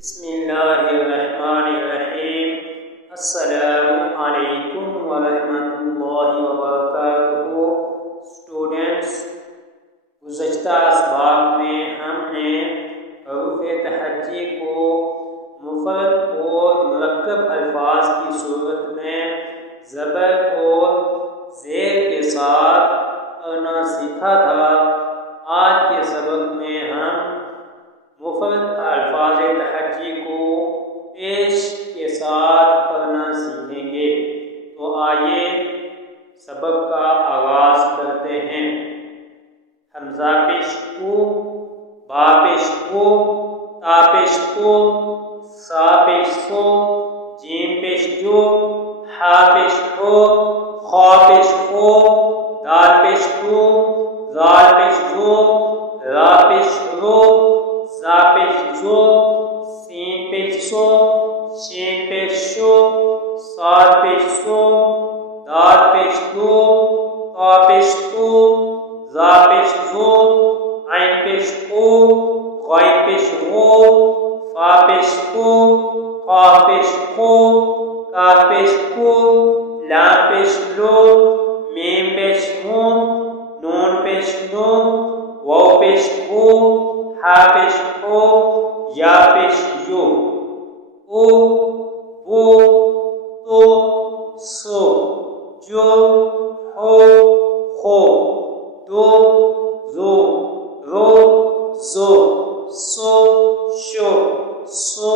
बिस्मिल्लाहिर्रहमानिर्रहीम। अस्सलामु अलैकुम वरहमतुल्लाहि वबरकातुहू। स्टूडेंट्स, गुज़श्ता असबाक में हमने हरूफ़ तहज्जी को मुफ़रद और मुरक्कब अल्फाज की सूरत में ज़बर और ज़ेर के साथ पढ़ना सीखा था। आज के सबक में हम मुफ़रद अल्फाज तहज्जी को पेश के साथ पढ़ना सीखेंगे। तो आइए सबक का आगाज़ करते हैं। हमज़ा पेश को, बा पेश को, ता पेश को, सा पेश को, जीम पेश जो, हा पेश को, खा पेश को, दाल पेश को, जाल पेश जो, रा पेश रो, ज़ा पेश जो, सीन पेश सो, शीन पेश शो, साद पेश सो, दाल पेश दो, ता पेश तो, ज़ा पेश जो, आइन पेश को, गाइन पेश गो, फा पेश को, काफ पेश को, काफ पेश को, लाम पेश लो, मीम पेश हो, नून पेश नो, वाव पेश हो, हा पेश हो, या पेश यो, ओ, वो, तो, सो, जो, हो, खो, दो, जो, रो, जो, सो, शो, सो,